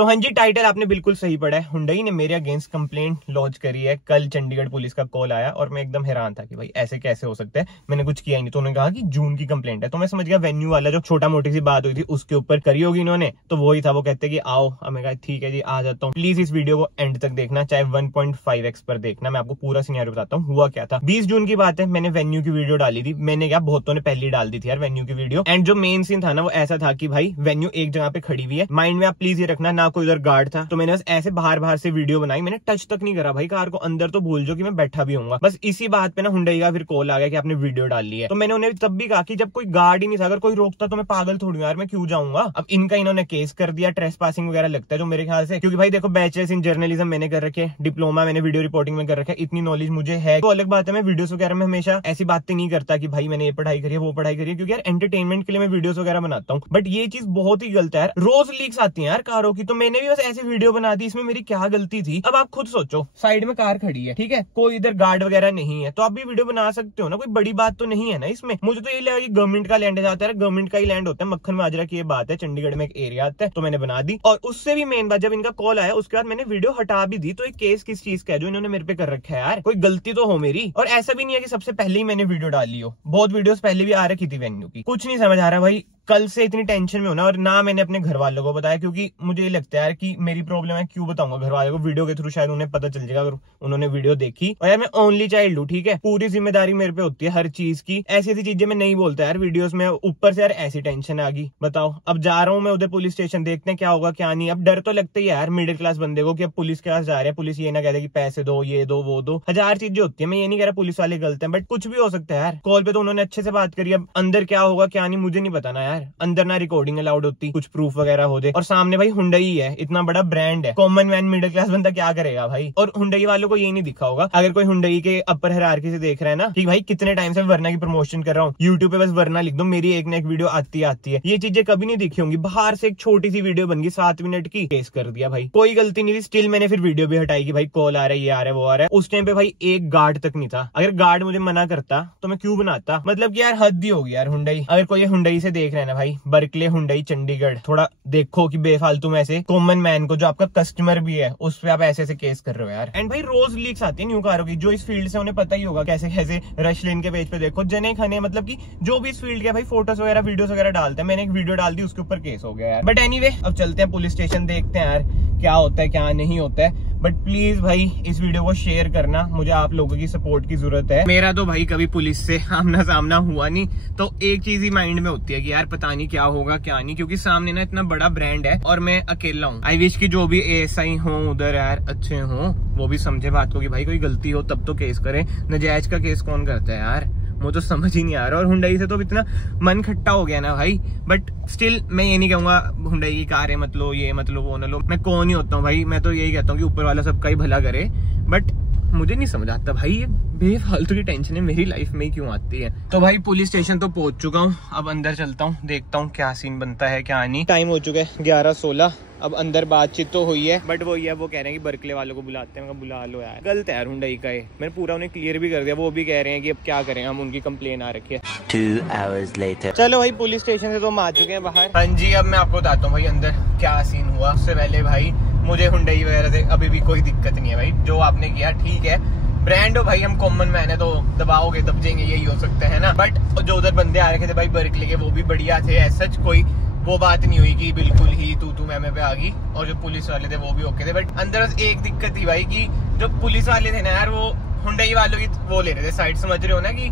तो हाँ जी, टाइटल आपने बिल्कुल सही पढ़ा है। हुंडई ने मेरे अगेंस्ट कंप्लेंट लॉन्च करी है। कल चंडीगढ़ पुलिस का कॉल आया और मैं एकदम हैरान था कि भाई ऐसे कैसे हो सकता है, मैंने कुछ किया ही नहीं। तो उन्होंने कहा कि जून की कंप्लेंट है, तो मैं समझ गया वेन्यू वाला जो छोटा मोटी सी बात हुई थी उसके ऊपर करी होगी इन्होंने, तो वही था। वो कहते कि आओ, मैं कहा ठीक है जी आ जाता हूँ। प्लीज इस वीडियो को एंड तक देखना, चाहे 1.5x पर देखना, मैं आपको पूरा सिनेरियो बताता हूँ हुआ क्या था। 20 जून की बात है, मैंने वेन्यू की वीडियो डाली थी। मैंने क्या, बहुतों ने पहले डाल दी थी यार वेन्यू की वीडियो। एंड जो मेन सीन था ना वो ऐसा था कि भाई वेन्यू एक जगह पे खड़ी हुई है। माइंड में आप प्लीज ये रखना, ना कोई उधर गार्ड था, तो मैंने बस ऐसे बाहर से वीडियो बनाई। मैंने टच तक नहीं करा भाई कार को, अंदर तो भूल जाओ कि मैं बैठा भी हूँ। बस इसी बात पे ना हुंडई का फिर कॉल आ गया कि आपने वीडियो डाल ली है। तो मैंने उन्हें तब भी कहा कि जब कोई गार्ड ही नहीं था, अगर कोई रोकता तो मैं पागल थोड़ी हूं यार, मैं क्यों जाऊंगा। अब इनका इन्होंने केस कर दिया, ट्रेसपासिंग वगैरह लगता है जो मेरे ख्याल से, क्योंकि भाई देखो बैचलर्स इन जर्नलिज्म मैंने कर रखे, डिप्लोमा मैंने वीडियो रिपोर्टिंग में कर रखा है, इतनी नॉलेज मुझे है। तो अलग बात है, मैं वीडियोस वगैरह में हमेशा ऐसी बातें नहीं करता कि भाई मैंने ये पढ़ाई करी है वो पढ़ाई करी है, क्योंकि यार एंटरटेनमेंट के लिए मैं वीडियोस वगैरह बनाता हूँ। बट ये चीज बहुत ही गलत है यार, रोज लीक्स आती है यार कारों की, तो मैंने भी बस ऐसी वीडियो बना दी। इसमें मेरी क्या गलती थी। अब आप खुद सोचो, साइड में कार खड़ी है, ठीक है, कोई इधर गार्ड वगैरह नहीं है, तो आप भी वीडियो बना सकते हो ना, कोई बड़ी बात तो नहीं है ना इसमें। मुझे तो ये लगा कि गवर्नमेंट का लैंड जाता है, गवर्नमेंट का ही लैंड होता है। मक्खन माजरा की ये बात है, चंडीगढ़ में एक एरिया आता है, तो मैंने बना दी। और उससे भी मेन बात, जब इनका कॉल आया उसके बाद मैंने वीडियो हटा भी दी। तो एक केस किस चीज का है जो इन्होंने मेरे पे कर रखा है यार, कोई गलती तो हो मेरी। और ऐसा भी नहीं है कि सबसे पहले ही मैंने वीडियो डाली हो, बहुत वीडियोस पहले भी आ रखी थी वेन्यू की। कुछ नहीं समझ आ रहा भाई, कल से इतनी टेंशन में होना, और ना मैंने अपने घर वालों को बताया, क्योंकि मुझे ये लगता है यार कि मेरी प्रॉब्लम है, क्यों बताऊंगा घर वालों को। वीडियो के थ्रू शायद उन्हें पता चल जाएगा अगर उन्होंने वीडियो देखी। और यार मैं ओनली चाइल्ड हूँ, ठीक है, पूरी जिम्मेदारी मेरे पे होती है हर चीज की। ऐसी ऐसी चीजें मैं नहीं बोलता यार वीडियोस में, ऊपर से यार ऐसी टेंशन आ गई। बताओ, अब जा रहा हूँ मैं उधर पुलिस स्टेशन, देखते हैं क्या होगा क्या नहीं। अब डर तो लगता ही है यार मिडिल क्लास बंदे को कि अब पुलिस के पास जा रहे हैं, पुलिस ये ना कहते कि पैसे दो, ये दो, वो दो, हजार चीजें होती है। मैं ये नहीं कह रहा पुलिस वाले गलत हैं, बट कुछ भी हो सकता है यार। कॉल पे तो उन्होंने अच्छे से बात करी, अब अंदर क्या होगा क्या नहीं मुझे नहीं पता ना यार। अंदर ना रिकॉर्डिंग अलाउड होती, कुछ प्रूफ वगैरह हो जाए, और सामने भाई हुंडई है, इतना बड़ा ब्रांड है। कॉमन मैन मिडिल क्लास बंदा क्या करेगा भाई। और हुंडई वालों को ये नहीं दिखा होगा, अगर कोई हुंडई के अपर हायरार्की से देख रहा है ना, कि भाई कितने टाइम से वरना की प्रमोशन कर रहा हूँ, यूट्यूब पे बस वरना लिख दो, मेरी एक ना एक वीडियो आती है। ये चीजें कभी नहीं दिखी होंगी। बाहर से एक छोटी सी वीडियो बन गई 7 मिनट की, केस कर दिया भाई, कोई गलती नहीं थी। स्टिल मैंने फिर वीडियो भी हटाई कि भाई कॉल आ रहा है, ये आ रहा है, वो आ रहा है। उस टाइम पे भाई एक गार्ड तक नहीं था। अगर गार्ड मुझे मना करता तो मैं क्यों बनाता। मतलब कि यार हद ही होगी यार हुंडई। अगर कोई हुंडई से देख रहे हैं ना भाई, बर्कले हुंडई चंडीगढ़, थोड़ा देखो कि बेफालतू में ऐसे कॉमन मैन को जो आपका कस्टमर भी है उस पे आप ऐसे केस कर रहे हो यार। एंड भाई रोज लीक्स आती है न्यू कारों की, जो इस फील्ड से उन्हें पता ही होगा कैसे कैसे। रश लेन के पेज पे देखो, जने खने, मतलब कि जो भी इस फील्ड के भाई फोटोज वगैरह वीडियोस वगैरह डालते हैं। मैंने एक वीडियो डाल दी, उसके ऊपर केस हो गया यार। बट एनीवे, अब चलते हैं पुलिस स्टेशन, देखते हैं यार क्या होता है क्या नहीं होता है। बट प्लीज भाई इस वीडियो को शेयर करना, मुझे आप लोगों की सपोर्ट की जरूरत है। मेरा तो भाई कभी पुलिस से आमना सामना हुआ नहीं, तो एक चीज ही माइंड में होती है कि यार पता नहीं क्या होगा क्या नहीं, क्योंकि सामने ना इतना बड़ा ब्रांड है और मैं अकेला हूँ। आई विश की जो भी एएसआई हो उधर यार अच्छे हो, वो भी समझे बात को कि भाई कोई गलती हो तब तो केस करे, नजायज का केस कौन करता है यार, मुझे तो समझ ही नहीं आ रहा। और हुंडई से तो इतना मन खट्टा हो गया ना भाई। बट स्टिल मैं ये नहीं कहूंगा हुंडई की कार है मतलब ये मतलब वो न लो, मैं कौन ही होता हूँ भाई। मैं तो यही कहता हूँ कि ऊपर वाला सबका ही भला करे। बट मुझे नहीं समझ आता भाई, ये बेफालतू की टेंशन है मेरी लाइफ में ही क्यों आती है। तो भाई पुलिस स्टेशन तो पहुंच चुका हूँ, अब अंदर चलता हूँ, देखता हूँ क्या सीन बनता है क्या नहीं। टाइम हो चुका है 11:16। अब अंदर बातचीत तो हुई है, बट वो ये वो कह रहे हैं कि बर्कले वालों को बुलाते हैं। बुला लो यार, गलत है यार हुंडई का है। मैंने पूरा उन्हें क्लियर भी कर दिया, वो भी कह रहे हैं कि अब क्या करें, हम उनकी कंप्लेन आ रखी है। 2 hours later। चलो भाई पुलिस स्टेशन से तो हम आ चुके हैं बाहर। हाँ जी, अब मैं आपको बताता हूँ भाई अंदर क्या सीन हुआ। उससे पहले भाई मुझे हुंडई वगैरह से अभी भी कोई दिक्कत नहीं है भाई, जो आपने किया ठीक है, ब्रांड हो भाई, हम कॉमन मैन है तो दबाओगे दब जाएंगे, यही हो सकता है ना। बट जो उधर बंदे आ रखे थे भाई बर्कले के, वो भी बढ़िया थे, ऐसा कोई वो बात नहीं हुई कि बिल्कुल ही तू मैं पे आ गई। और जो पुलिस वाले थे वो भी ओके थे। बट अंदर बस एक दिक्कत थी भाई कि जो पुलिस वाले थे ना यार, वो हुंडई वालों की वो ले रहे थे साइड, समझ रहे हो ना, कि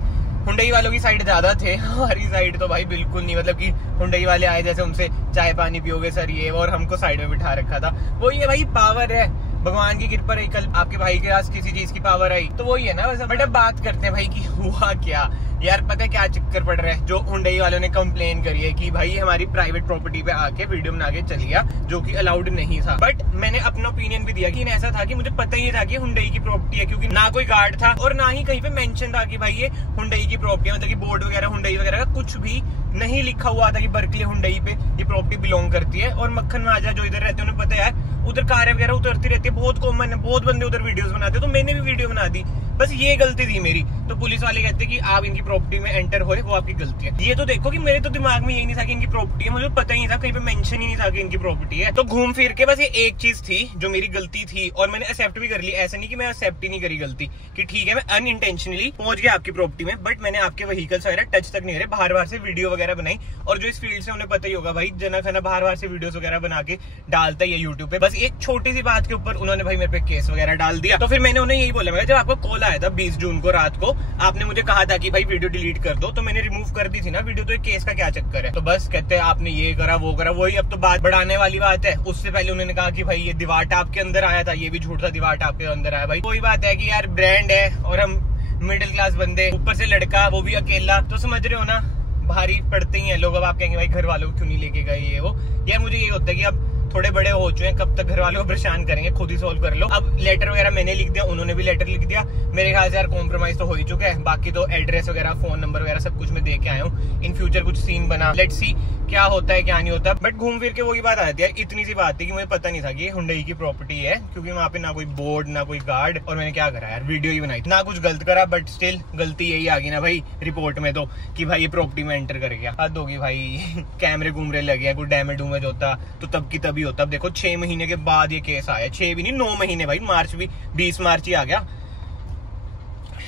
हुंडई वालों की साइड ज्यादा थे, हमारी साइड तो भाई बिल्कुल नहीं। मतलब कि हुंडई वाले आए जैसे उनसे चाय पानी पियोगे सर ये, और हमको साइड में बिठा रखा था। वो ये भाई पावर है, भगवान की कृपा रही, कल आपके भाई के पास किसी चीज की पावर आई तो वही है ना वैसे। बट अब बात करते हैं भाई कि हुआ क्या यार। पता है क्या चक्कर पड़ रहा है, जो हुंडई वालों ने कंप्लेन करी है कि भाई हमारी प्राइवेट प्रॉपर्टी पे आके वीडियो बना के चल गया, जो कि अलाउड नहीं था। बट मैंने अपना ओपिनियन भी दिया कि ऐसा था कि मुझे पता ही था कि हुंडई की प्रॉपर्टी है, क्योंकि ना कोई गार्ड था और ना ही कहीं पे मेंशन था कि भाई ये हुंडई की प्रॉपर्टी है। मतलब कि बोर्ड वगैरह हुंडई वगैरह का कुछ भी नहीं लिखा हुआ था कि बर्कले हुंडई पे ये प्रॉपर्टी बिलोंग करती है। और मक्खन माजरा जो इधर रहते हैं उन्हें पता है उधर कारें वगैरह उतरती रहती है, बहुत कॉमन है, बहुत बंदे उधर वीडियोस बनाते हैं, तो मैंने भी वीडियो बना दी। बस ये गलती थी मेरी। तो पुलिस वाले कहते हैं कि आप इनकी प्रॉपर्टी में एंटर होए वो आपकी गलती है। ये तो देखो कि मेरे तो दिमाग में यही नहीं था कि इनकी प्रॉपर्टी है, मुझे पता ही नहीं था, कहीं पे मेंशन ही नहीं था कि इनकी प्रॉपर्टी है। तो घूम फिर के बस ये एक चीज थी जो मेरी गलती थी और मैंने एक्सेप्ट भी कर ली। ऐसा नहीं कि मैं एक्सेप्ट ही नहीं करी गलती, कि ठीक है मैं अनइंटेंशनली पहुंच गया आपकी प्रॉपर्टी में, बट मैंने आपके व्हीकल्स वगैरह टच तक नहीं करे, बाहर से वीडियो वगैरह बनाई। और जो इस फील्ड से उन्हें पता ही होगा भाई, जना खना बाहर से वीडियोस वगैरह बना के डालता है यूट्यूब पे। बस एक छोटी सी बात के ऊपर उन्होंने भाई मेरे पे केस वगैरह डाल दिया। तो फिर मैंने उन्हें यही बोला, जब आपको कॉल आया था 20 जून को रात को, आपने मुझे कहा था कि भाई वीडियो डिलीट कर दो, तो मैंने रिमूव कर दी थी ना वीडियो, तो एक केस का क्या चक्कर है। तो बस कहते हैं आपने ये करा वो करा, वही अब तो बात बढ़ाने वाली बात है। उससे पहले उन्होंने कहा कि भाई ये दीवार टाप के अंदर आया था, ये भी झूठ था, दीवार टाप के अंदर आया। भाई कोई बात है कि यार ब्रांड है और हम मिडिल क्लास बंदे, ऊपर से लड़का वो भी अकेला, तो समझ रहे हो ना, भारी पड़ते ही हैं लोग। अब आप कहेंगे भाई घर वालों को क्यों नहीं लेके गए ये वो, यार मुझे ये होता है कि अब थोड़े बड़े हो चुके हैं, कब तक घर वालों को परेशान करेंगे, खुद ही सोल्व कर लो। अब लेटर वगैरह मैंने लिख दिया, उन्होंने भी लेटर लिख दिया, मेरे ख्याल से यार कॉम्प्रोमाइज तो हो ही चुका है। बाकी तो एड्रेस वगैरह, फोन नंबर वगैरह सब कुछ मैं दे के आया हूँ। इन फ्यूचर कुछ सीन बना, लेट्स सी क्या होता है क्या नहीं होता। बट घूम फिर के वही बात आती है, इतनी सी बात थी कि मुझे पता नहीं था कि ये हुंडई की प्रॉपर्टी है, क्योंकि वहाँ पे ना कोई बोर्ड ना कोई गार्ड, और मैंने क्या करा यार, वीडियो ही बनाई, ना कुछ गलत करा, बट स्टिल गलती यही आ गई ना भाई रिपोर्ट में तो, कि भाई ये प्रॉपर्टी में एंटर कर गया। हद होगी भाई, कैमरे घूमरे लगे, कोई डैमेज वूमेज होता तो तब की तभी होता। अब देखो 6 महीने के बाद ये केस आया, 6 भी नहीं 9 महीने भाई, मार्च भी 20 मार्च ही आ गया,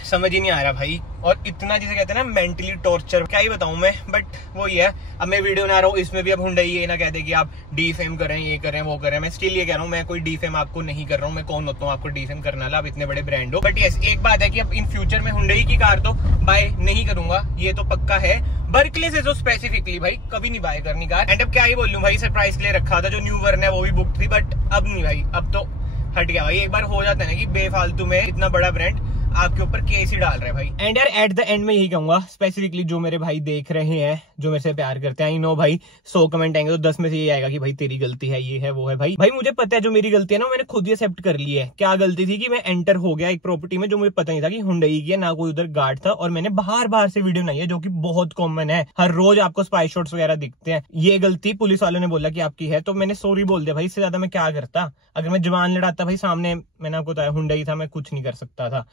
समझ ही नहीं आ रहा भाई। और इतना जिसे कहते हैं ना मेंटली टॉर्चर, क्या ही बताऊं मैं, बट वो ही है। अब मैं वीडियो बना रहा हूँ, इसमें भी अब हुंडई ये ना कहते कि आप डीफेम कर रहे हैं, ये कर रहे हैं वो कर रहे हैं। मैं स्टिल ये कह रहा हूँ, मैं कोई डीफेम आपको नहीं कर रहा हूँ, मैं कौन होता हूँ आपको डीफेम करने वाला, आप इतने बड़े ब्रांड हो। बट यस एक बात है कि अब इन फ्यूचर में हुंडई की कार तो बाय नहीं करूंगा, ये तो पक्का है। बर्कले से तो स्पेसिफिकली भाई कभी नहीं बाय करनी कार। एंड अब क्या ही बोल लूं भाई, सरप्राइज के लिए रखा था, जो न्यू वर्न है वो भी बुक थी, बट अब नहीं भाई, अब तो हट गया भाई। एक बार हो जाता है ना कि बेफालतू में इतना बड़ा ब्रांड आपके ऊपर केस ही डाल रहे हैं भाई। एंड यार एट द एंड में यही कहूंगा, स्पेसिफिकली जो मेरे भाई देख रहे हैं, जो मेरे से प्यार करते हैं, आई नो भाई 100 कमेंट आएंगे तो 10 में से ये आएगा कि भाई तेरी गलती है, ये है वो है। भाई मुझे पता है जो मेरी गलती है ना, मैंने खुद ही एक्सेप्ट कर ली है। क्या गलती थी कि मैं एंटर हो गया एक प्रॉपर्टी में जो मुझे पता नहीं था कि हुंडई की है, ना कोई उधर गार्ड था, और मैंने बाहर से वीडियो बनाई है, जो कि बहुत कॉमन है, हर रोज आपको स्पाई शॉट्स वगैरह दिखते हैं। ये गलती पुलिस वालों ने बोला कि आपकी है, तो मैंने सॉरी बोल दिया भाई। इससे ज्यादा मैं क्या करता, अगर मैं जवान लड़ाता भाई सामने, मैंने आपको बताया हुंडई था, मैं कुछ नहीं कर सकता था।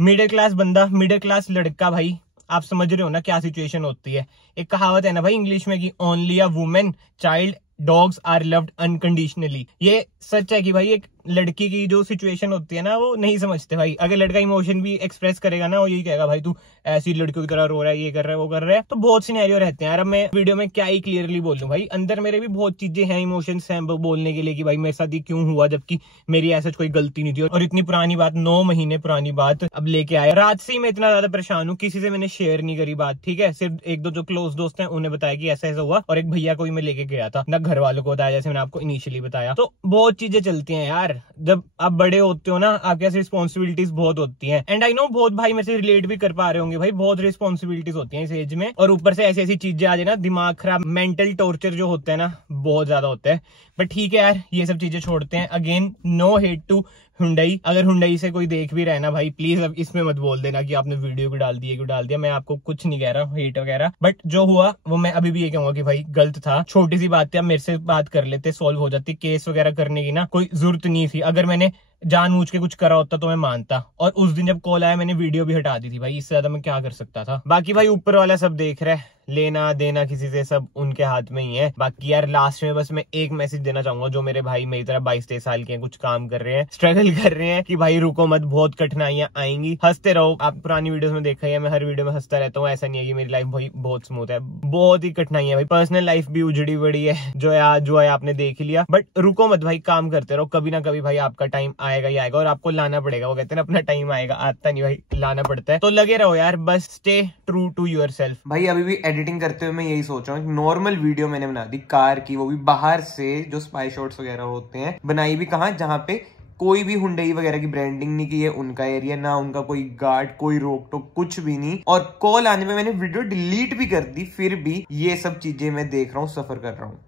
मिडिल क्लास बंदा, मिडिल क्लास लड़का भाई, आप समझ रहे हो ना क्या सिचुएशन होती है। एक कहावत है ना भाई इंग्लिश में कि only a women child dogs are loved unconditionally. ये सच है कि भाई एक लड़की की जो सिचुएशन होती है ना, वो नहीं समझते भाई। अगर लड़का इमोशन भी एक्सप्रेस करेगा ना, वो यही कहेगा भाई तू ऐसी लड़कियों की तरह रो रहा है, ये कर रहा है वो कर रहा है। तो बहुत सिनेरियो रहते हैं यार। अब मैं वीडियो में क्या ही क्लियरली बोल लूं भाई, अंदर मेरे भी बहुत चीजें हैं, इमोशंस हैं बोलने के लिए कि भाई मेरे साथ ये क्यों हुआ, जबकि मेरी ऐसा कोई गलती नहीं थी। और इतनी पुरानी बात, 9 महीने पुरानी बात अब लेके आया। रात से ही मैं इतना ज्यादा परेशान हूँ, किसी से मैंने शेयर नहीं करी बात, ठीक है। सिर्फ एक दो जो क्लोज दोस्त हैं उन्हें बताया कि ऐसा ऐसा हुआ, और एक भैया को ही मैं लेके गया था, ना घर वालों को बताया, जैसे मैंने आपको इनिशियली बताया। तो बहुत चीजें चलती हैं यार, जब आप बड़े होते हो ना, आपके पास रिस्पॉन्सिबिलिटीज बहुत होती हैं। एंड आई नो बहुत भाई मेरे से रिलेट भी कर पा रहे होंगे भाई, बहुत रिस्पॉन्सिबिलिटीज होती हैं इस एज में, और ऊपर से ऐसी ऐसी चीजें आ जाए ना, दिमाग खराब, मेंटल टॉर्चर जो होता है ना, बहुत ज्यादा होता है। बट ठीक है यार, ये सब चीजें छोड़ते हैं। Again no hate to Hyundai, अगर हुंडई से कोई देख भी रहा है ना भाई, प्लीज अब इसमें मत बोल देना कि आपने वीडियो क्यों डाल दिया। मैं आपको कुछ नहीं कह रहा हूँ हेट वगैरह, बट जो हुआ वो मैं अभी भी ये कहूंगा कि भाई गलत था। छोटी सी बात थी, अब मेरे से बात कर लेते, सॉल्व हो जाती। केस वगैरह करने की ना कोई जरूरत नहीं थी। अगर मैंने जानबूझ के कुछ करा होता तो मैं मानता, और उस दिन जब कॉल आया मैंने वीडियो भी हटा दी थी भाई, इससे ज्यादा मैं क्या कर सकता था। बाकी भाई ऊपर वाला सब देख रहा है, लेना देना किसी से सब उनके हाथ में ही है। बाकी यार लास्ट में बस मैं एक मैसेज देना चाहूंगा, जो मेरे भाई मेरी तरह 22-23 साल के हैं, कुछ काम कर रहे हैं, स्ट्रगल कर रहे हैं, कि भाई रुको मत, बहुत कठिनाइयां आएंगी, हंसते रहो। आप पुरानी वीडियोस में देखा है, मैं हर वीडियो में हंसता रहता हूँ, ऐसा नहीं है कि मेरी लाइफ भाई बहुत स्मूथ है, बहुत ही कठिनाइयां भाई, पर्सनल लाइफ भी उजड़ी बड़ी है, जो है आपने देख लिया। बट रुको मत भाई, काम करते रहो, कभी ना कभी भाई आपका टाइम आएगा ही आएगा, और आपको लाना पड़ेगा। वो कहते हैं ना अपना टाइम आएगा, आता नहीं भाई, लाना पड़ता है। तो लगे रहो यार, बस स्टे ट्रू टू योरसेल्फ। भाई अभी भी एडिटिंग करते हुए मैं यही सोच रहा हूँ, नॉर्मल वीडियो मैंने बना दी कार की, वो भी बाहर से, जो स्पाई शॉट्स वगैरह होते हैं, बनाई भी कहाँ, जहाँ पे कोई भी हुंडई वगैरह की ब्रांडिंग नहीं की है, उनका एरिया ना, उनका कोई गार्ड, कोई रोक टोक, कुछ भी नहीं। और कॉल आने में मैंने वीडियो डिलीट भी कर दी, फिर भी ये सब चीजें मैं देख रहा हूँ, सफर कर रहा हूँ।